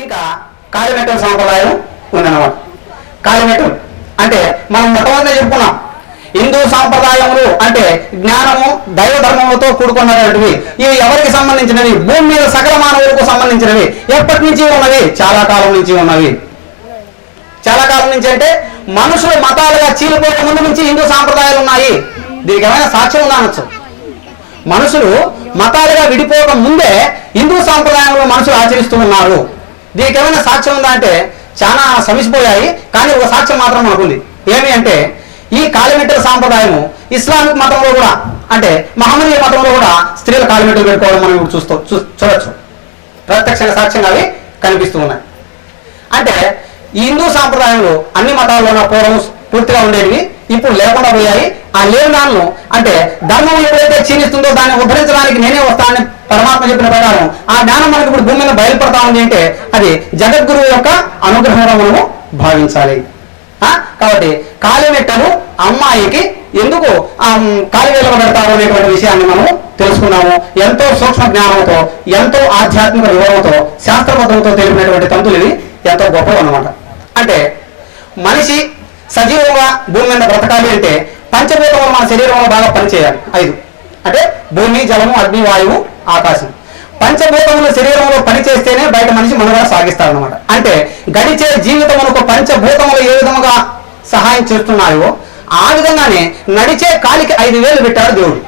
ఇంకా కాలిమెట్టల సాంప్రదాయం ఉందన్నమాట. కాలిమెట్టలు అంటే మనం మొట్టమొదటి చెప్పుకున్నాం, హిందూ సాంప్రదాయములు అంటే జ్ఞానము దైవ ధర్మములతో కూడుకున్నటువంటివి. ఇవి ఎవరికి సంబంధించినవి? భూమి మీద సకల మానవులకు సంబంధించినవి. ఎప్పటి నుంచి ఉన్నవి? చాలా కాలం నుంచి ఉన్నవి. చాలా కాలం నుంచి అంటే మనుషులు మతాలుగా చీలిపోయే ముందు నుంచి హిందూ సాంప్రదాయాలు ఉన్నాయి. దీనికి ఏమైనా సాక్ష్యం ఉందనొచ్చు. మనుషులు మతాలుగా విడిపోక ముందే హిందూ సాంప్రదాయంలో మనుషులు ఆచరిస్తూ ఉన్నారు. దీనికి ఏమైనా సాక్ష్యం ఉందా అంటే చాలా సమిసిపోయాయి, కానీ ఒక సాక్ష్యం మాత్రం మనకుంది. ఏమి అంటే ఈ కాలిమెట్టల సాంప్రదాయము ఇస్లామిక్ మతంలో కూడా అంటే మహమ్మదీయ మతంలో కూడా స్త్రీలు కాలిమెట్టలు పెట్టుకోవడం మనం ఇప్పుడు చూడొచ్చు. ప్రత్యక్షంగా సాక్ష్యంగా అవి కనిపిస్తూ ఉన్నాయి. అంటే ఈ హిందూ సాంప్రదాయంలో అన్ని మతాల్లోన పూర్వం పూర్తిగా ఉండేవి, ఇప్పుడు లేకుండా పోయాయి. ఆ లేని దానిలో అంటే ధర్మం ఎప్పుడైతే క్షీణిస్తుందో దాన్ని ఉద్ధరించడానికి నేనే వస్తానని పరమాత్మ చెప్పిన ప్రకారం ఆ జ్ఞానం మనకి ఇప్పుడు భూమి మీద బయలుపడతా ఉంది అంటే అది జగద్గురువు యొక్క అనుగ్రహంగా మనము భావించాలి. కాబట్టి కాలిమెట్టలు అమ్మాయికి ఎందుకు కాలివేలలో పెడతారు అనేటువంటి విషయాన్ని మనము తెలుసుకున్నాము. ఎంతో సూక్ష్మ జ్ఞానంతో, ఎంతో ఆధ్యాత్మిక వివరంతో, శాస్త్రబద్ధంతో తెలిపినటువంటి తంతులు ఇవి ఎంతో గొప్పవి అన్నమాట. అంటే మనిషి సజీవంగా భూమి మీద బ్రతకాలి అంటే పంచభూతములు మన శరీరంలో బాగా పనిచేయాలి. 5 అంటే భూమి, జలము, అగ్ని, వాయువు, ఆకాశం. పంచభూతముల శరీరంలో పనిచేస్తేనే బయట మనిషి మనుగడ సాగిస్తారనమాట. అంటే గడిచే జీవితమునకు పంచభూతములు ఏ విధముగా సహాయం చేస్తున్నాయో ఆ విధంగానే నడిచే కాలికి 5 వేలు పెట్టాడు దేవుడు.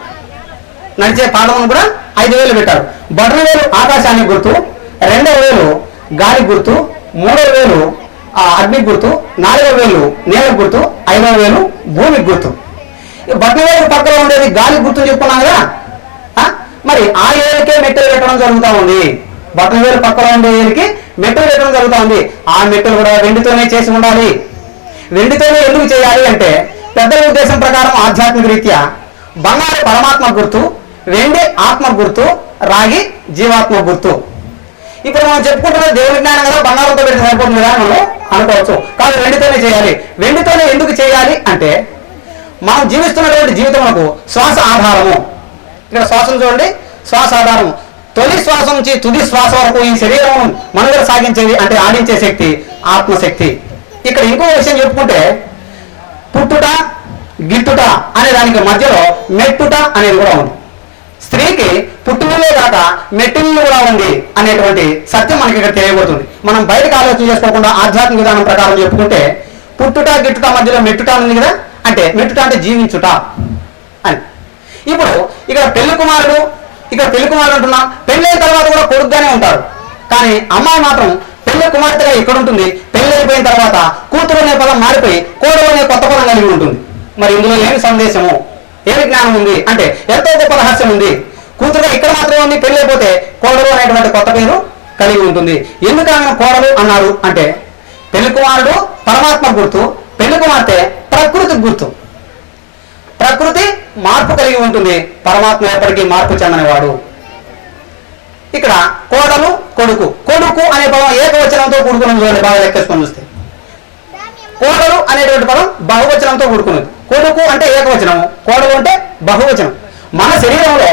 నడిచే పాదమును కూడా 5 వేలు పెట్టాడు. బొటన వేలు ఆకాశానికి గుర్తు, 2వ వేలు గాలి గుర్తు, 3వ వేలు అగ్ని గుర్తు, 4వ వేలు నేలకు గుర్తు, 5వ వేలు భూమికి గుర్తు. బొటన వేలు పక్కన ఉండేది గాలి గుర్తు చెప్పుకున్నాం కదా. మరి ఆ ఏలికే మెట్టెలు పెట్టడం జరుగుతూ ఉంది. బొటన వేలు పక్కన ఉండే ఏలికి మెట్టెలు పెట్టడం జరుగుతూ ఉంది. ఆ మెట్టెలు కూడా వెండితోనే చేసి ఉండాలి. వెండితోనే ఎందుకు చేయాలి అంటే పెద్దల ఉద్దేశం ప్రకారం ఆధ్యాత్మిక రీత్యా బంగారు పరమాత్మ గుర్తు, వెండి ఆత్మ గుర్తు, రాగి జీవాత్మ గుర్తు. ఇప్పుడు మనం చెప్పుకుంటున్న దేవుడి జ్ఞానం కదా, బంగారంతో పెట్టి సరిపోతుంది కదా మనం అనుకోవచ్చు. కానీ వెండితోనే చేయాలి. వెండితోనే ఎందుకు చేయాలి అంటే మనం జీవిస్తున్నటువంటి జీవితమునకు శ్వాస ఆధారము. ఇక్కడ శ్వాసం చూడండి, శ్వాస ఆధారము. తొలి శ్వాస నుంచి తుది శ్వాస వరకు ఈ శరీరం మనుగడ సాగించేది అంటే ఆడించే శక్తి ఆత్మశక్తి. ఇక్కడ ఇంకో విషయం చెప్పుకుంటే పుట్టుట గిట్టుట అనే దానికి మధ్యలో మెట్టుట అనేది కూడా ఉంది. స్త్రీకి పుట్టినలే కాక మెట్టిల్లు కూడా ఉంది అనేటువంటి సత్యం మనకి ఇక్కడ తెలియబోతుంది. మనం బయటకు ఆలోచన చేసుకోకుండా ఆధ్యాత్మిక విధానం ప్రకారం చెప్పుకుంటే పుట్టుట గిట్టుట మధ్యలో మెట్టుట ఉంది కదా. అంటే మెట్టుట అంటే జీవించుట అని. ఇప్పుడు ఇక్కడ పెళ్లి కుమారుడు అంటున్నాం. పెళ్ళైన తర్వాత కూడా కొడుకుగానే ఉంటాడు. కానీ అమ్మాయి మాత్రం పెళ్లి కుమార్తెగా ఇక్కడ ఉంటుంది. పెళ్లి అయిపోయిన తర్వాత కూతురు అనే పదం మారిపోయి కోడలు అనే కొత్త పదం కలిగి ఉంటుంది. మరి ఇందులో ఏమి సందేశము, ఏమి జ్ఞానం ఉంది అంటే ఎంతో గొప్ప రహస్యం ఉంది. కూతురుగా ఇక్కడ మాత్రమే ఉంది, పెళ్లి అయిపోతే కోడలు అనేటువంటి కొత్త పేరు కలిగి ఉంటుంది. ఎందుకు ఆమె కోడలు అన్నారు అంటే పెళ్లి కుమారుడు పరమాత్మ గుర్తు, పెళ్లి కుమార్తె ప్రకృతికి గుర్తు. ప్రకృతి మార్పు కలిగి ఉంటుంది, పరమాత్మ ఎప్పటికీ మార్పు చెందనివాడు. ఇక్కడ కోడలు కొడుకు, కొడుకు అనే పదం ఏకవచనంతో కూడుకున్నది చూడండి, బాగా లెక్కేసుకొని చూస్తే. కోడలు అనేటువంటి పదం బహువచనంతో కూడుకున్నది. కొడుకు అంటే ఏకవచనము, కోడలు అంటే బహువచనం. మన శరీరంలో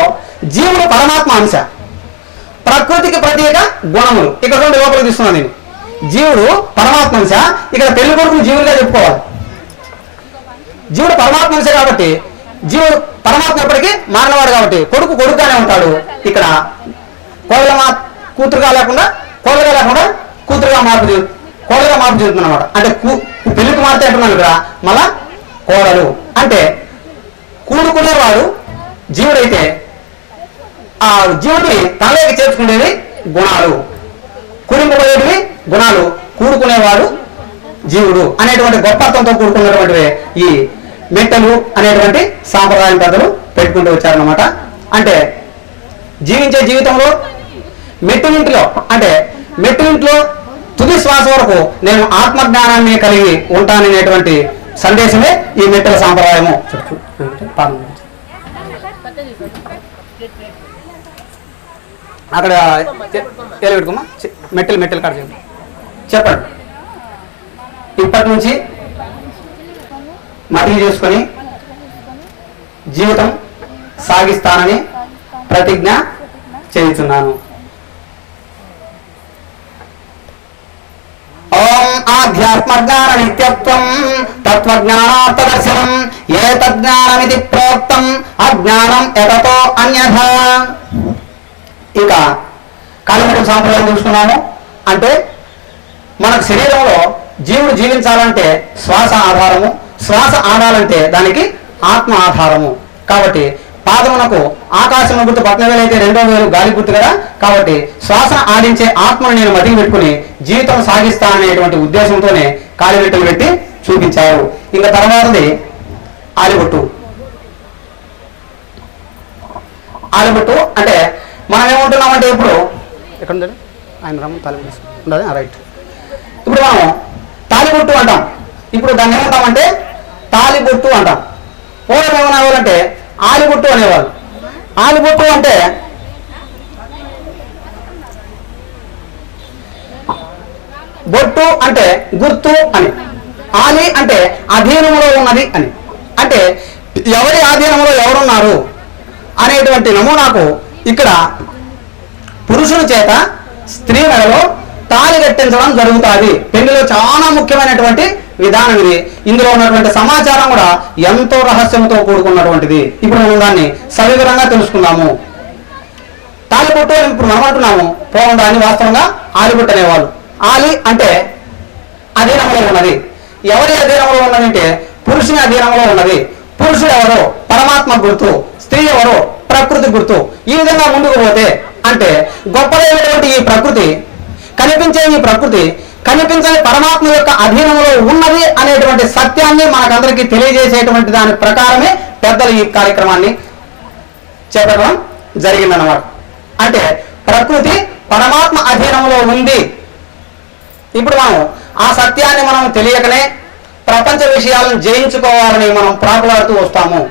జీవుడు పరమాత్మ అంశ, ప్రకృతికి ప్రత్యేక గుణములు. ఇక్కడ నుండి లోపలికి తీసుకున్నాను నేను. జీవుడు పరమాత్మ అంశ, ఇక్కడ పెళ్లి కొడుకుని జీవులుగా చెప్పుకోవాలి. జీవుడు పరమాత్మ అంశ కాబట్టి జీవుడు పరమాత్మ ఎప్పటికీ మానవాడు కాబట్టి కొడుకు కొడుకుగానే ఉంటాడు. ఇక్కడ కోడల కూతురుగా లేకుండా కోడలుగా లేకుండా కోడలుగా మార్పు చెందుతుంది అనమాట. అంటే పెళ్లి కుమార్తె అంటున్నాను ఇక్కడ, మళ్ళా కోడలు అంటే కూడుకునేవాడు జీవుడైతే ఆ జీవుడిని తనలోకి చేర్చుకునేవి గుణాలు, కురింపబడేటివి గుణాలు, కూడుకునేవాడు జీవుడు అనేటువంటి గొప్ప అర్థంతో కూడుకున్నటువంటివి ఈ మెట్టలు అనేటువంటి సాంప్రదాయం పెద్దలు పెట్టుకుంటూ వచ్చారనమాట. అంటే జీవించే జీవితంలో మెట్టినింటిలో తుది శ్వాస వరకు నేను ఆత్మజ్ఞానాన్ని కలిగి ఉంటాననేటువంటి సందేశమే ఈ మెట్టల సాంప్రదాయము. అక్కడ పెట్టుకోమా, మెట్టలు కాడ చెప్పండి. ఇప్పటి నుంచి మళ్ళీ చేసుకొని జీవితం సాగిస్తానని ప్రతిజ్ఞ చేస్తున్నాను. ఆధ్యాత్మ జ్ఞాన నిత్యత్వం తత్వజ్ఞానార్థ దర్శనం ఏతజ్ఞానమితి ప్రోక్తం అజ్ఞానం ఎతతో అన్యథా. ఇంకా కాలిమెట్టు సాంప్రదాయం చూసుకున్నాము. అంటే మన శరీరంలో జీవుడు జీవించాలంటే శ్వాస ఆధారము, శ్వాస ఆడాలంటే దానికి ఆత్మ ఆధారము. కాబట్టి పాదమునకు ఆకాశం గుర్తు పట్ల వేలైతే రెండో వేలు గాలి గుర్తు కదా. కాబట్టి శ్వాస ఆడించే ఆత్మను నేను మతికి పెట్టుకుని జీవితం సాగిస్తాననేటువంటి ఉద్దేశంతోనే కాలిమెట్టులు పెట్టి చూపించారు. ఇంకా తర్వాతది ఆలిబొట్టు. ఆలిబొట్టు అంటే మనం ఏమంటున్నామంటే ఇప్పుడు ఎక్కడ ఉందండి ఆయన రమ్మ తాలిబొట్టు ఉండదు రైట్. ఇప్పుడు మనం తాలిబొట్టు అంటాం. ఇప్పుడు దాన్ని ఏమంటామంటే తాలిబొట్టు అంటాం. పూర్వం ఏమనేవాళ్ళంటే ఆలిబొట్టు అనేవాళ్ళు. ఆలిబొట్టు అంటే బొట్టు అంటే గుర్తు అని, ఆలి అంటే అధీనంలో ఉన్నది అని. అంటే ఎవరి ఆధీనంలో ఎవరున్నారు అనేటువంటి నమూనాకు ఇక్కడ పురుషుని చేత స్త్రీ మెడలో తాళి కట్టించడం జరుగుతుంది. పెళ్లిలో చాలా ముఖ్యమైనటువంటి విధానం ఇది. ఇందులో ఉన్నటువంటి సమాచారం కూడా ఎంతో రహస్యంతో కూడుకున్నటువంటిది. ఇప్పుడు మనం దాన్ని సవివరంగా తెలుసుకుందాము. తాలిబొట్టు అని ఇప్పుడు మనం అంటున్నాము, పూర్వం దాన్ని వాస్తవంగా ఆలిబొట్టు అనేవాళ్ళు. ఆలి అంటే అధీనంలో ఉన్నది. ఎవరి అధీనంలో ఉన్నదంటే పురుషుని అధీనంలో ఉన్నది. పురుషుడు ఎవరో పరమాత్మ గుర్తు, స్త్రీ ఎవరో ప్రకృతి గుర్తు. ఈ విధంగా ముందుకు పోతే అంటే గొప్పదైనటువంటి ఈ ప్రకృతి, కనిపించే ఈ ప్రకృతి కనిపించని పరమాత్మ యొక్క అధీనంలో ఉన్నది అనేటువంటి సత్యాన్ని మనకందరికీ తెలియజేసేటువంటి దాని ప్రకారమే పెద్దలు ఈ కార్యక్రమాన్ని చేపట్టడం జరిగిందన్నమాట. అంటే ప్రకృతి పరమాత్మ అధీనంలో ఉంది. ఇప్పుడు మనం ఆ సత్యాన్ని మనం తెలియకనే ప్రపంచ విషయాలను జయించుకోవాలని మనం ప్రాకులాడుతూ వస్తాము.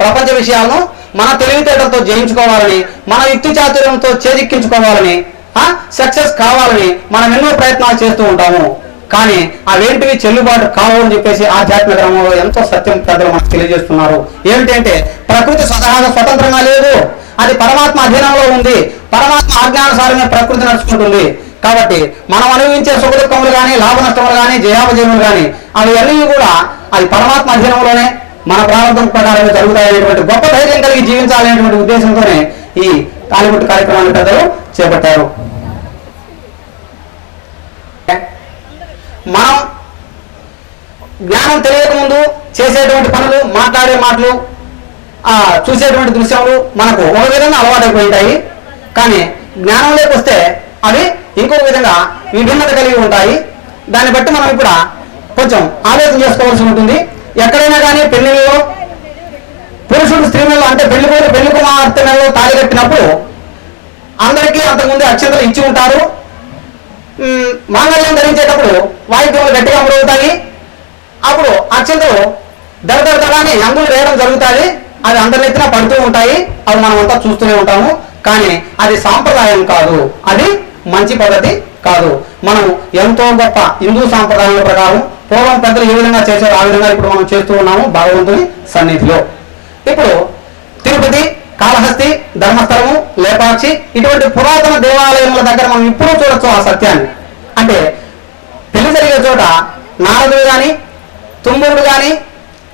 ప్రపంచ విషయాలను మన తెలివితేటలతో జయించుకోవాలని, మన యుక్తి చాతుర్యంతో చేజిక్కించుకోవాలని, సక్సెస్ కావాలని మనం ఎన్నో ప్రయత్నాలు చేస్తూ ఉంటాము. కానీ అవేంటివి చెల్లుబాటు కావు అని చెప్పేసి ఆధ్యాత్మిక రంగంలో ఎంతో సత్యం పెద్దలు మనకు తెలియజేస్తున్నారు. ఏమిటంటే ప్రకృతి స్వతహాగా స్వతంత్రంగా లేదు, అది పరమాత్మ అధీనంలో ఉంది. పరమాత్మ ఆజ్ఞానుసారమే ప్రకృతి నడుచుకుంటుంది. కాబట్టి మనం అనుభవించే సుఖ దుఃఖములు కానీ, లాభ నష్టములు కానీ, జయాపజయములు కానీ అవి అన్నీ కూడా అది పరమాత్మ అధీనంలోనే మన ప్రారంభం ప్రకారమే జరుగుతాయనేటువంటి గొప్ప ధైర్యం కలిగి జీవించాలనేటువంటి ఉద్దేశంతోనే ఈ తాలిబొట్టు కార్యక్రమాన్ని పెద్దలు చేపట్టారు. మనం జ్ఞానం తెలియకముందు చేసేటువంటి పనులు, మాట్లాడే మాటలు, చూసేటువంటి దృశ్యములు మనకు ఒక విధంగా అలవాటైపోయి ఉంటాయి. కానీ జ్ఞానం లేకొస్తే అవి ఇంకొక విధంగా విభిన్నత కలిగి ఉంటాయి. దాన్ని బట్టి మనం ఇప్పుడు కొంచెం ఆలోచన చేసుకోవాల్సి ఉంటుంది. ఎక్కడైనా కానీ పెళ్లిలో పురుషుడు స్త్రీ మెడలో అంటే పెళ్లి కుమార్తె మెడలో తాళి కట్టినప్పుడు అందరికీ అంతకుముందు అక్షంతలు ఇచ్చి ఉంటారు. మాంగళ్యం ధరించేటప్పుడు వాయిద్యములు గట్టిగా మొదలవుతాయి. అప్పుడు అక్షంతలు దడదడని అంగులు వేయడం జరుగుతుంది. అది అందరి ఎత్తున పడుతూ ఉంటాయి. అవి మనం అంతా చూస్తూనే ఉంటాము. కానీ అది సాంప్రదాయం కాదు, అది మంచి పద్ధతి కాదు. మనం ఎంతో గొప్ప హిందూ సాంప్రదాయాల ప్రకారం పూర్వం పెద్దలు ఏ విధంగా చేశారో ఆ విధంగా ఇప్పుడు మనం చేస్తూ ఉన్నాము భగవంతుని సన్నిధిలో. ఇప్పుడు తిరుపతి, కాళహస్తి, ధర్మస్థలము, లేపాక్షి ఇటువంటి పురాతన దేవాలయముల దగ్గర మనం ఇప్పుడు చూడొచ్చు ఆ సత్యాన్ని. అంటే పెళ్లి జరిగే చోట నారదుడు కానీ, తుమ్ముడు కానీ,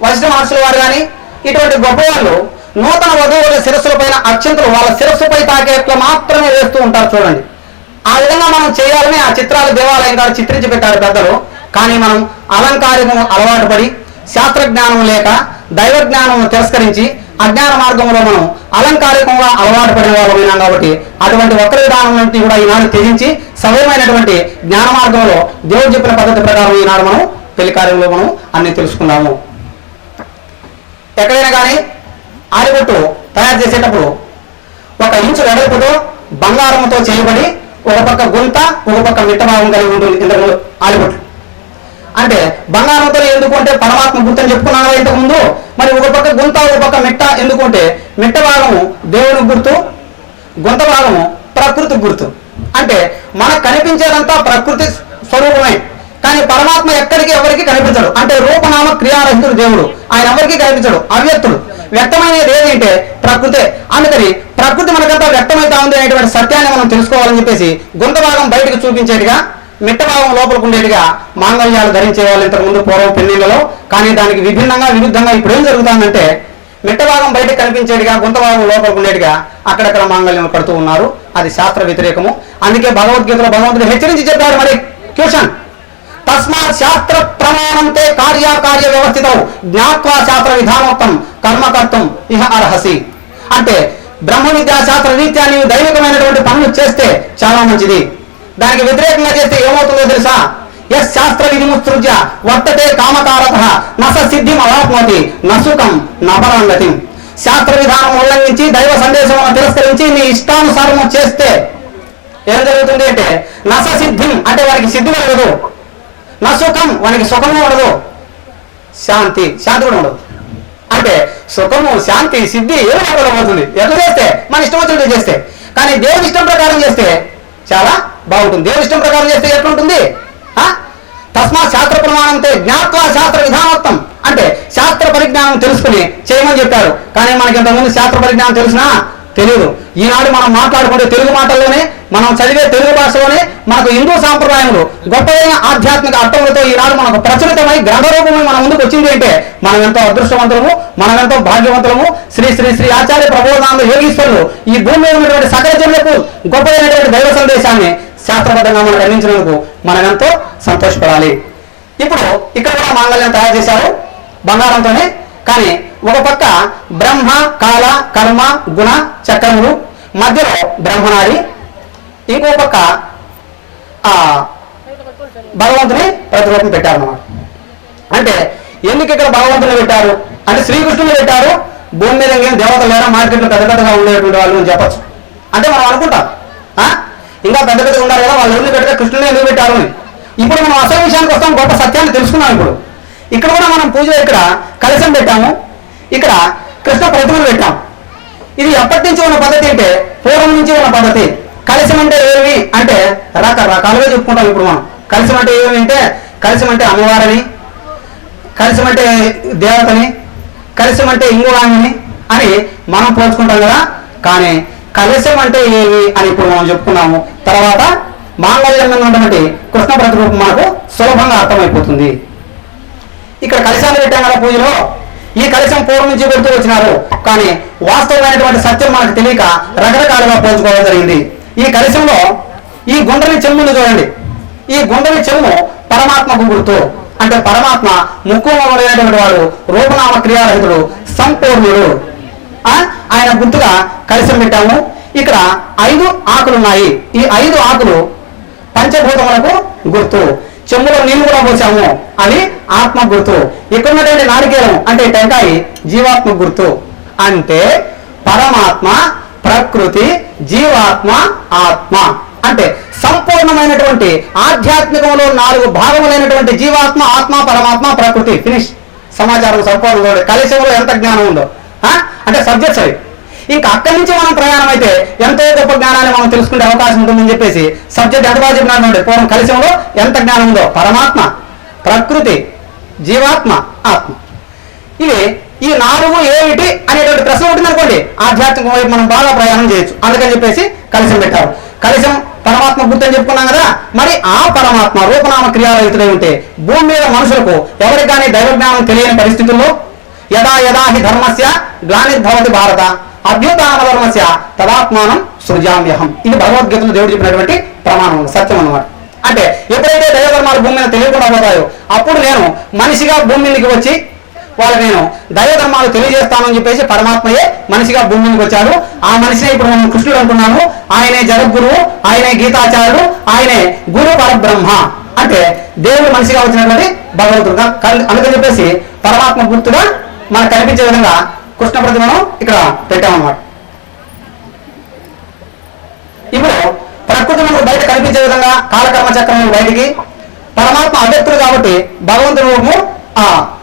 వైష్ణవ మహర్షుల వారు కానీ ఇటువంటి గొప్పవాళ్ళు నూతన వధువుల శిరస్సుల పైన అక్షంతలు వాళ్ళ శిరస్సుపై తాకేట్లా మాత్రమే వేస్తూ ఉంటారు చూడండి. ఆ విధంగా మనం చేయాలని ఆ చిత్రాలు దేవాలయం గారు చిత్రించి పెట్టారు పెద్దలు. కానీ మనం అలంకారికము అలవాటు పడి శాస్త్ర జ్ఞానం లేక దైవ జ్ఞానం తిరస్కరించి అజ్ఞాన మార్గంలో మనం అలంకారికంగా అలవాటు పడిన వాళ్ళమైనాం. కాబట్టి అటువంటి వక్ర విధానం నుండి కూడా ఈనాడు త్యజించి సవ్యమైనటువంటి జ్ఞాన మార్గంలో దేవుడు చెప్పిన పద్ధతి ప్రకారం ఈనాడు మనం పెళ్లి కార్యంలో మనం అన్ని తెలుసుకున్నాము. ఎక్కడైనా కానీ ఆలిబొట్టు తయారు చేసేటప్పుడు 1 ఇంచు వెడల్పుతో బంగారంతో చేయబడి ఒక పక్క గుంత, ఒక పక్క మిట్ట భాగం కలిగి ఉంటుంది. ఇంతకు ఆలిబొట్టు అంటే బంగారంతో ఎందుకు అంటే పరమాత్మ గుర్తు అని చెప్పుకున్నాను కదా ఇంతకుముందు. మరి ఒక పక్క గుంత, ఒక పక్క మిట్ట ఎందుకుంటే మిట్ట భాగము దేవుని గుర్తు, గుంత భాగము ప్రకృతి గుర్తు. అంటే మనకు కనిపించేదంతా ప్రకృతి స్వరూపమే. కానీ పరమాత్మ ఎక్కడికి ఎవరికి కనిపించడు. అంటే రూపనామ క్రియారహితుడు దేవుడు. ఆయన ఎవరికి కనిపించడు, అవ్యక్తుడు. వ్యక్తమైనది ఏదంటే ప్రకృతే. అందుకని ప్రకృతి మనకంతా వ్యక్తమవుతా ఉంది అనేటువంటి సత్యాన్ని మనం తెలుసుకోవాలని చెప్పేసి గుంత భాగం బయటకు చూపించేట్టుగా మిట్ట భాగం లోపలికి ఉండేట్టుగా మాంగళ్యాలు ధరించే వాళ్ళు ఇంతకుముందు పూర్వం పెళ్లిళ్లలో. కానీ దానికి విరుద్ధంగా ఇప్పుడు ఏం జరుగుతుందంటే మిట్ట భాగం బయటకు కనిపించేట్టుగా గుంత భాగం లోపలికి ఉండేట్టుగా అక్కడక్కడ మాంగళ్యం కడుతూ ఉన్నారు. అది శాస్త్ర వ్యతిరేకము. అందుకే భగవద్గీతలో భగవంతుడు హెచ్చరించి చెప్పారు. మరి క్వశ్చన్, తస్మాత్ శాస్త్ర ప్రమాణంతే కార్యకార్య వ్యవస్థితం జ్ఞాత్వా శాస్త్ర విధానోక్తం కర్మకర్తం ఇహ అర్హసి. అంటే బ్రహ్మ విద్యా శాస్త్ర రీత్యా నీవు దైవికమైనటువంటి పనులు చేస్తే చాలా మంచిది. దానికి వ్యతిరేకంగా చేస్తే ఏమవుతుందో తెలుసా? ఎస్ శాస్త్ర విధిముత్సృజ్య వర్తతే కామకారత నస సిద్ధిం అవాప్నోతి నసుకం నపరాంగతి. శాస్త్ర విధానం ఉల్లంఘించి దైవ సందేశం తిరస్కరించి నీ ఇష్టానుసారం చేస్తే ఏం జరుగుతుంది అంటే నస సిద్ధిం అంటే వానికి సిద్ధి ఉండదు, నసుకం వానికి సుఖము ఉండదు, శాంతి కూడా ఉండదు. అంటే సుఖము శాంతి సిద్ధి ఏదో ఉండబోతుంది ఎట్లా చేస్తే, మన ఇష్టం వచ్చినట్టు చేస్తే. కానీ దేవుని ఇష్టం ప్రకారం చేస్తే చాలా బాగుంటుంది. దేవుని ఇష్టం ప్రకారం చేస్తే ఎట్లుంటుంది? తస్మాత్ శాస్త్ర ప్రమాణంతో జ్ఞాత్వా శాస్త్ర విధానోత్తం అంటే శాస్త్ర పరిజ్ఞానం తెలుసుకుని చేయమని చెప్పారు. కానీ మనకి ఇంతకుముందు శాస్త్ర పరిజ్ఞానం తెలిసినా తెలియదు. ఈనాడు మనం మాట్లాడుకుంటే తెలుగు మాటల్లోనే, మనం చదివే తెలుగు భాషలోనే మనకు హిందూ సాంప్రదాయంలో గొప్పదైన ఆధ్యాత్మిక అర్థములతో ఈనాడు మనకు ప్రచురితమై గ్రంథరూపమై మన ముందుకు వచ్చింది అంటే మనం ఎంతో అదృష్టవంతులము, మనం ఎంతో భాగ్యవంతులము. శ్రీ శ్రీ శ్రీ ఆచార్య ప్రబోధానంద యోగీశ్వరులు ఈ భూమి మీద ఉన్నటువంటి సకల జనులకు గొప్పదైనటువంటి దైవ సందేశాన్ని శాస్త్రబద్ధంగా మనకు అందించినందుకు మనం ఎంతో సంతోషపడాలి. ఇప్పుడు ఇక్కడ కూడా మాంగళ్యం తయారు చేశారు బంగారంతోనే. కానీ ఒక పక్క బ్రహ్మ కాల కర్మ గుణ చక్రములు, మధ్యలో బ్రహ్మనాడి, ఇంకో పక్క భగవంతుని ప్రతిరూపం పెట్టారన్నమాట. అంటే ఎందుకు ఇక్కడ భగవంతుని పెట్టారు అంటే శ్రీకృష్ణుని పెట్టారు. భూమి మీద ఏం దేవతలు లేరా మార్కెట్లో పెద్ద పెద్దగా ఉండేటువంటి వాళ్ళు అని చెప్పచ్చు. అంటే మనం అనుకుంటాం ఇంకా పెద్ద పెద్దగా ఉండాలి కదా, వాళ్ళు ఎందుకు పెట్టారు, కృష్ణుని ఎందుకు పెట్టారు అని. ఇప్పుడు మనం అసలు విషయానికి వస్తాం, గొప్ప సత్యాన్ని తెలుసుకున్నాం. ఇక్కడ కూడా మనం పూజ ఇక్కడ కలశం పెట్టాము, ఇక్కడ కృష్ణ ప్రతిమలు పెట్టాం. ఇది ఎప్పటి నుంచి ఉన్న పద్ధతి అంటే పూర్వం నుంచి ఉన్న పద్ధతి. కలశం అంటే ఏమి అంటే రకరకాలుగా చెప్పుకుంటాం. ఇప్పుడు మనం కలశం అంటే ఏమి అంటే కలశం అంటే అమ్మవారిని, కలశం అంటే దేవతని, కలశం అంటే ఇంగువాణిని అని మనం పోల్చుకుంటాం కదా. కానీ కలశం అంటే ఏమి అని ఇప్పుడు మనం చెప్పుకున్నాము. తర్వాత మాంగళ్యంగా ఉన్నటువంటి కృష్ణ ప్రతిరూపం మనకు సులభంగా అర్థమైపోతుంది. ఇక్కడ కలశాలు పెట్టాం కదా పూజలో, ఈ కలశం పూర్వం నుంచి పెడుతూ వచ్చినారు. కానీ వాస్తవమైనటువంటి సత్యం మనకు తెలియక రకరకాలుగా పోల్చుకోవడం జరిగింది. ఈ కలశంలో ఈ గుండ్రని చెమ్మును చూడండి. ఈ గుండ్రని చెమ్ము పరమాత్మకు గుర్తు. అంటే పరమాత్మ ముక్కు మొదలైనటువంటి వాడు, రూపనామ క్రియారహితుడు, సంపూర్ణుడు. ఆయన గుర్తుగా కలశం పెట్టాము. ఇక్కడ 5 ఆకులు ఉన్నాయి. ఈ 5 ఆకులు పంచభూతములకు గుర్తు. చెమ్ములో నీళ్లు కూడా పోసాము, అది ఆత్మ గుర్తు. ఇక్కడ ఉన్నటువంటి నారికేలం అంటే టెంకాయ జీవాత్మ గుర్తు. అంటే పరమాత్మ, ప్రకృతి, జీవాత్మ, ఆత్మ అంటే సంపూర్ణమైనటువంటి ఆధ్యాత్మికంలో 4 భాగములైనటువంటి జీవాత్మ, ఆత్మ, పరమాత్మ, ప్రకృతి. ఫినిష్. సమాచారం సంపూర్ణ. కలశంలో ఎంత జ్ఞానం ఉందో అంటే సబ్జెక్ట్స్ అవి. ఇంకా అక్కడి నుంచి మనం ప్రయాణం అయితే ఎంతో గొప్ప జ్ఞానాన్ని మనం తెలుసుకునే అవకాశం ఉంటుందని చెప్పేసి సబ్జెక్ట్ ఎంత బాగా చెప్పినట్టు పూర్వం కలశంలో ఎంత జ్ఞానం ఉందో. పరమాత్మ, ప్రకృతి, జీవాత్మ, ఆత్మ. ఇవి ఈ 4 ఏమిటి అనేటువంటి ప్రశ్న ఉంటుందనుకోండి, ఆధ్యాత్మిక వైపు మనం బాగా ప్రయాణం చేయొచ్చు. అందుకని చెప్పేసి కలశం పెట్టారు. కలశం పరమాత్మ గుర్తు అని చెప్పుకున్నాం కదా. మరి ఆ పరమాత్మ రూపనామ క్రియారహితుడై ఉంటే భూమి మీద మనుషులకు ఎవరికి కానీ దైవ జ్ఞానం తెలియని పరిస్థితుల్లో యదా యదా హి ధర్మస్య గ్లానిర్భవతి భారత అభ్యుతానధర్మస్య తదాత్మానం సృజామ్యహం. ఇది భగవద్గీతలో దేవుడు చెప్పినటువంటి ప్రమాణం, సత్యం అన్నమాట. అంటే ఎప్పుడైతే దైవధర్మాలు భూమి మీద తెలియకుండా పోతాయో అప్పుడు నేను మనిషిగా భూమి మీదకి వచ్చి వాళ్ళకి నేను దైవధర్మాలు తెలియజేస్తానని చెప్పేసి పరమాత్మయే మనిషిగా భూమి మీదకి వచ్చాడు. ఆ మనిషిని ఇప్పుడు మనం కృష్ణుడు అంటున్నాము. ఆయనే జగద్గురువు, ఆయనే గీతాచార్యుడు, ఆయనే గురు పరబ్రహ్మ. అంటే దేవుడు మనిషిగా వచ్చినటువంటి భగవంతుడుగా. అందుకని చెప్పేసి పరమాత్మ గుర్తుగా మనకు కనిపించే విధంగా కృష్ణ ప్రతిమను ఇక్కడ పెట్టామన్నమాట. ఇప్పుడు ప్రకృతి మనకు బయట కనిపించే విధంగా కాలకర్మ చక్రం బయటికి, పరమాత్మ అవ్యక్తుడు కాబట్టి భగవంతుడు రూపము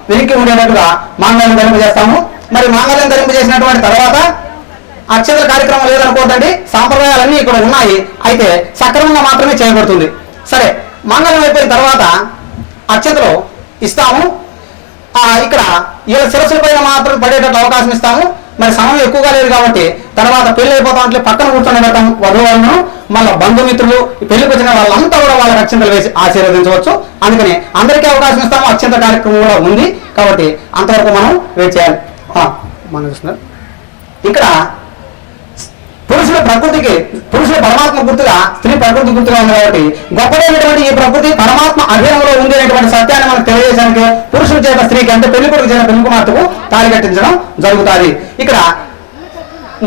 వెనక్కి ఉండేటట్టుగా మాంగళ్యం ధరింపజేస్తాము. మరి మాంగళ్యం ధరింపజేసినటువంటి తర్వాత అక్షతల కార్యక్రమం లేదనుకోవద్దండి, సాంప్రదాయాలన్నీ ఇక్కడ ఉన్నాయి. అయితే సక్రమంగా మాత్రమే చేయబడుతుంది. సరే, మాంగళ్యం అయిపోయిన తర్వాత అక్షతలు ఇస్తాము. ఇక్కడ 7 శిరస్సుల పైన మాత్రం పడేటట్టు అవకాశం ఇస్తాము. మరి సమయం ఎక్కువగా లేదు కాబట్టి తర్వాత పెళ్లి అయిపోతాం అంటే పక్కన కూర్చొని పెట్టడం వధువులను మళ్ళీ బంధుమిత్రులు పెళ్లికి వచ్చిన వాళ్ళంతా కూడా వాళ్ళకి అక్షంతలు వేసి ఆశీర్వదించవచ్చు. అందుకని అందరికీ అవకాశం ఇస్తాము. అక్షంత కార్యక్రమం కూడా ఉంది కాబట్టి అంతవరకు మనం వెయిట్ చేయాలి. మనం చూస్తున్నారు ఇక్కడ పురుషుల ప్రకృతికి పురుషుల పరమాత్మ గుర్తుగా స్త్రీ ప్రకృతి గుర్తుగా ఉంది కాబట్టి గొప్పదైనటువంటి ఈ ప్రకృతి పరమాత్మ అధీనంలో ఉంది అనేటువంటి సత్యాన్ని మనకు తెలియజేయడానికి పురుషుల చేత స్త్రీకి అంటే పెళ్లి కొడుకు చేసిన పెళ్లి కుమార్తెకు తాళి కట్టించడం జరుగుతుంది. ఇక్కడ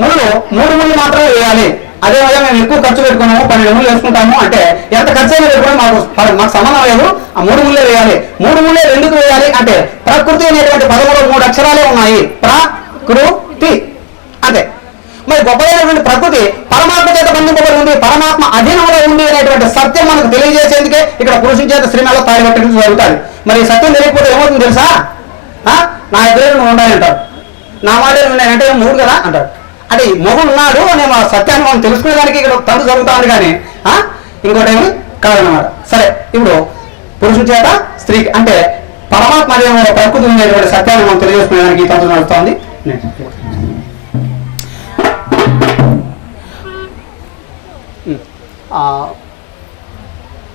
మూడు ముళ్ళు మాత్రమే వేయాలి. అదే విధంగా మేము ఎక్కువ ఖర్చు పెట్టుకున్నాము 12 ముళ్ళు వేసుకుంటాము అంటే ఎంత ఖర్చు అయినా పెట్టుకుని మాకు సంబంధం లేదు. ఆ 3 ముళ్ళే వేయాలి. 3 ముళ్ళే ఎందుకు వేయాలి అంటే ప్రకృతి అనేటువంటి పదములో 3 అక్షరాలే ఉన్నాయి. ప్రకృతి అంతే. మరి గొప్పదైనటువంటి ప్రకృతి పరమాత్మ చేత బంధింపబడి ఉంది, పరమాత్మ అధీనంలో ఉంది అనేటువంటి సత్యం మనకు తెలియజేసేందుకే ఇక్కడ పురుషుని చేత స్త్రీ మేళ తాళి కట్టడం జరుగుతుంది. మరి ఈ సత్యం తెలియకపోతే ఏమవుతుంది తెలుసా? నా ఎదురు నువ్వు ఉండాలి అంటారు, నా మాట అంటే 3 కదా అంటారు. అంటే మొగుడు ఉన్నాడు అనే మా సత్యాన్ని మనం తెలుసుకునేదానికి ఇక్కడ తండ్రి జరుగుతుంది కానీ ఇంకోటి ఏమి కాదనమాట. సరే, ఇప్పుడు పురుషుని చేత స్త్రీకి అంటే పరమాత్మ అధీనంలో ప్రకృతి ఉండేటువంటి సత్యాన్ని మనం తెలియజేసుకునేదానికి ఈ తండ్రి నడుస్తుంది.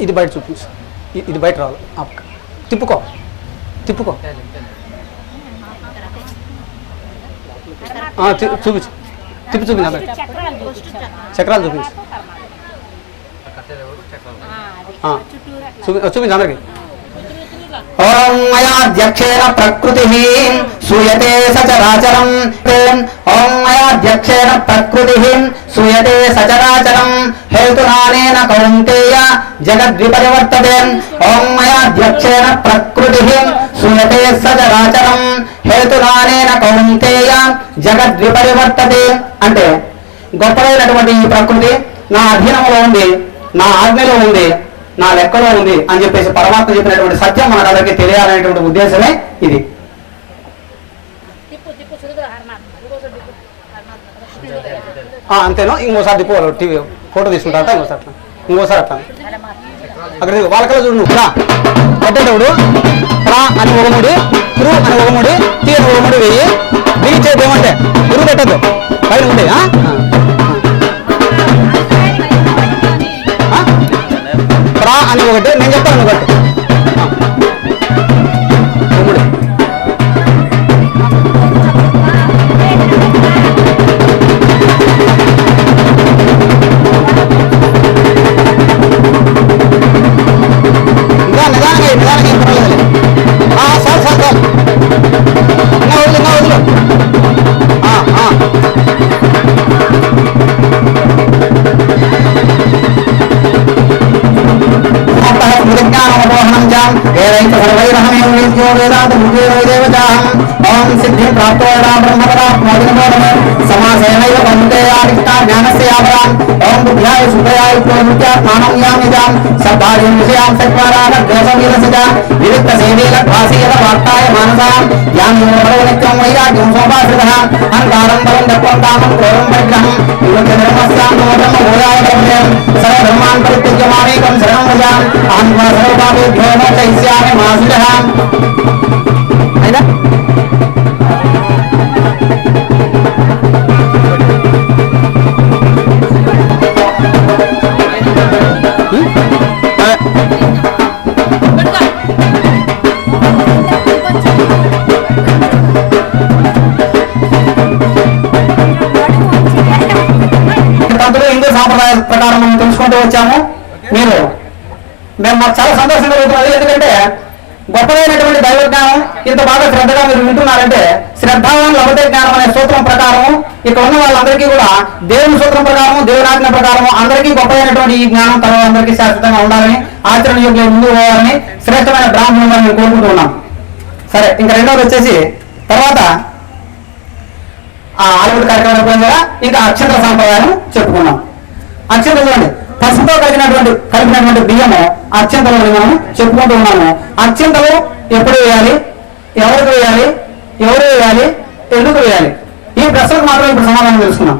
ఇది బయట చూపించు, ఇది బయట రావాలి. తిప్పుకో చూపించు, చూపించు, చక్రాలు చూపించు, చూపించు అందరికి. ఓం మయాధ్యక్షేణ ప్రకృతి సూయతే సచరాచరం. ఓం మయాధ్యక్షేణ ప్రకృతి సూయతే సచరాచరం హేతునానేన కౌంతేయ జగద్విపరివర్తతే. ఓం మయాధ్యక్షేణ ప్రకృతి సూయతే సచరాచరం హేతునానేన కౌంతేయ జగద్విపరివర్తతే. అంటే గొప్పదైనటువంటి ఈ ప్రకృతి నా అధీనంలో ఉంది, నా ఆజ్ఞలో ఉంది, నా లెక్కలో ఉంది అని చెప్పేసి పరమాత్మ చెప్పినటువంటి సత్యం మన అందరికీ తెలియాలనేటువంటి ఉద్దేశమే ఇది. అంతేనా? ఇంకోసారి దిప్పు టీవీ ఫోటో తీసుకుంటా ఇంకోసారి అట్లా అక్కడ వాళ్ళకల్లా చూడు. నువ్వు కొట్టేటప్పుడు ప్రా అని ఒక ముడి, త్రూ అని ఒక ముడి, తీ అని ఒక ముడి వేయి. బిగించేది ఏమంటే గురువు పెట్టద్దు, పైన ఉండే ప్రా అని ఒకటి నేను చెప్తాను ఒకటి सिद्धि प्राप्त समासेनैव वन्दे ज्ञानस्य यावराम् ओम बुद्ध्याय सुखयाय ज्ञानज्ञानिजां सद्भार्यं विषयां सत्वारागद्वेषविरसिता विविक्त सेवेलभासीयत वार्ताय मानसां ज्ञानयोगनित्यं वैराग्यं सोपाश्रितः अहङ्कारं बलं दत्त्वन्तामं क्रोधं परिग्रहं विमुक्तधर्मस्यां नोदं भूयाय ब्रह्मं सर्वधर्मान् परित्यज्य मामेकं शरणं व्रजामि अहं सर्वपापेभ्यो मोक्षयिष्यामि मा शुचः. అయినా హిందూ సాంప్రదాయ ప్రకారం మనం తెలుసుకుంటూ వచ్చాము. మేము మాకు చాలా సంతోషంగా జరుగుతున్నది. ఎందుకంటే గొప్పదైనటువంటి దైవ జ్ఞానం ఇంత బాగా శ్రద్ధగా మీరు వింటున్నారంటే శ్రద్ధావం లభతే జ్ఞానం అనే సూత్రం ప్రకారం ఇక్కడ ఉన్న వాళ్ళందరికీ కూడా దేవుని సూత్రం ప్రకారం దేవునాజ్ఞ ప్రకారం అందరికీ గొప్పదైనటువంటి ఈ జ్ఞానం తర్వాత అందరికీ శాశ్వతంగా ఉండాలని ఆచరణ యోగ్యం ముందు పోవాలని శ్రేష్టమైన బ్రాహ్మణులను మేము కోరుకుంటూ ఉన్నాం. సరే, ఇంకా రెండవది వచ్చేసి తర్వాత ఆలవుడి కార్యక్రమం కూడా ఇంకా అక్షంతల సాంప్రదాయం చెప్పుకున్నాం. అక్షంతలు పసుపుతో కలిపినటువంటి బియ్యము అక్షంతలు మనం చెప్పుకుంటూ ఉన్నాము. అక్షంతలు ఎప్పుడు వేయాలి, ఎవరికి వేయాలి, ఎవరు వేయాలి, ఎందుకు వేయాలి, ఈ ప్రశ్నకు మాత్రం ఇప్పుడు సమాధానం తెలుసుకున్నాం.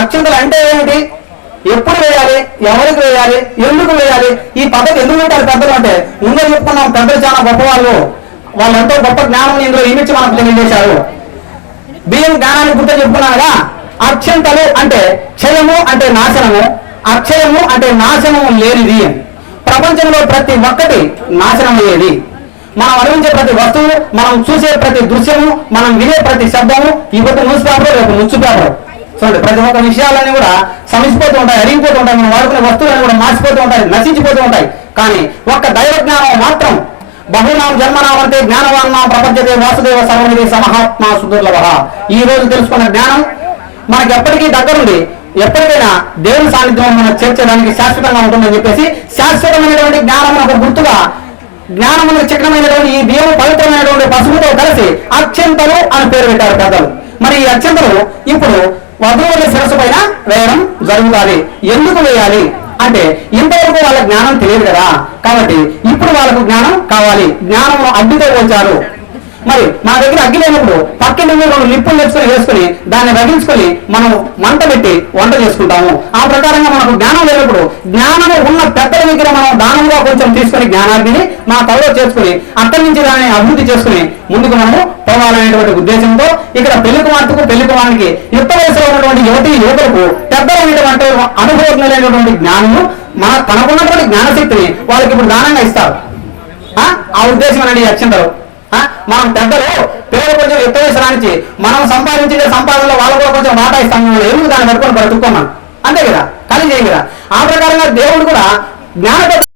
అక్షంతలు అంటే ఏమిటి, ఎప్పుడు వేయాలి, ఎవరికి వేయాలి, ఎందుకు వేయాలి, ఈ పద్ధతి ఎందుకు పెట్టాలి పెద్దలు అంటే ముందే చెప్పుకున్నాం. పెద్దలు చాలా గొప్పవాళ్ళు, వాళ్ళు ఎంతో గొప్ప జ్ఞానం ఇందులో ఇమిచ్చి మనకు తెలియజేశారు. బియ్యం జ్ఞానాన్ని గుర్తు చెప్పుకున్నాగా, అక్షంతలు అంటే క్షయము అంటే నాశనము, అక్షయము అంటే నాశనము లేనిది. ప్రపంచంలో ప్రతి ఒక్కటి నాశనం అయ్యేది. మనం అనుభవించే ప్రతి వస్తువు, మనం చూసే ప్రతి దృశ్యము, మనం వినే ప్రతి శబ్దము, ఇవ్వకు న్యూస్ పేపర్, రేపు ముచ్చు పేపర్. చూడండి, ప్రతి ఒక్క విషయాలన్నీ కూడా సమిసిపోతూ ఉంటాయి, అరిగిపోతూ ఉంటాయి, మనం వాడుకునే వస్తువులన్నీ కూడా మార్చిపోతూ ఉంటాయి, నశించిపోతూ ఉంటాయి. కానీ ఒక్క దైవ జ్ఞానం మాత్రం బహునాం జన్మనాం అంటే జ్ఞానవాన్నాం ప్రపంచతే వాసుదేవ సర్వనిధి సమహాత్మ సుదుర్లభ. ఈ రోజు తెలుసుకున్న జ్ఞానం మనకి ఎప్పటికీ దగ్గరుండి ఎప్పటికైనా దేవుని సాన్నిధ్యం మనం చేర్చడానికి శాశ్వతంగా ఉంటుందని చెప్పేసి, శాశ్వతమైనటువంటి జ్ఞానం ఒక గుర్తుగా జ్ఞానమును చిక్నమైనటువంటి ఈ బియ్యము పవిత్రమైనటువంటి పసుపుతో కలిసి అక్షంతలు అని పేరు పెట్టారు పెద్దలు. మరి ఈ అక్షంతలు ఇప్పుడు వధువుల శిరస్సు పైన వేయడం జరుగుతుంది. ఎందుకు వేయాలి అంటే ఇంతవరకు వాళ్ళ జ్ఞానం తెలియదు కదా, కాబట్టి ఇప్పుడు వాళ్ళకు జ్ఞానం కావాలి. జ్ఞానము అగ్నితో పోల్చారు. మరి మన దగ్గర అగ్గి లేనప్పుడు పక్కన 2 నిప్పులు తెచ్చుకొని వేసుకుని దాన్ని రగించుకొని మనం మంట పెట్టి వంట చేసుకుంటాము. ఆ ప్రకారంగా మనకు జ్ఞానం లేనప్పుడు జ్ఞానము ఉన్న పెద్దల దగ్గర మనం దానంగా కొంచెం తీసుకుని జ్ఞానాగ్నిని మన తలలో చేసుకుని అక్కడి నుంచి దాన్ని అభివృద్ధి చేసుకుని ముందుకు మనము పోవాలనేటువంటి ఉద్దేశంతో ఇక్కడ పెళ్లి కుమార్తెకు పెళ్లి కుమారునికి యుక్త వయసులో ఉన్నటువంటి యువతి యువకులకు పెద్దలైనటువంటి అనుభవజ్ఞులైనటువంటి జ్ఞానము తనకున్నటువంటి జ్ఞానశక్తిని వాళ్ళకి ఇప్పుడు దానంగా ఇస్తారు. ఆ ఉద్దేశం అనేది అక్షంతలు. మనం పెద్దలు పేరు కొంచెం యుక్త వయసు రానిచ్చి మనం సంపాదించే సంపాదనలో వాళ్ళు కూడా కొంచెం వాటా ఇస్తాం. ఎందుకు దాన్ని పట్టుకొని బ్రతుక్కోమని, అంతే కదా, కలిసి చేయం కదా. ఆ ప్రకారంగా దేవుడు కూడా జ్ఞాన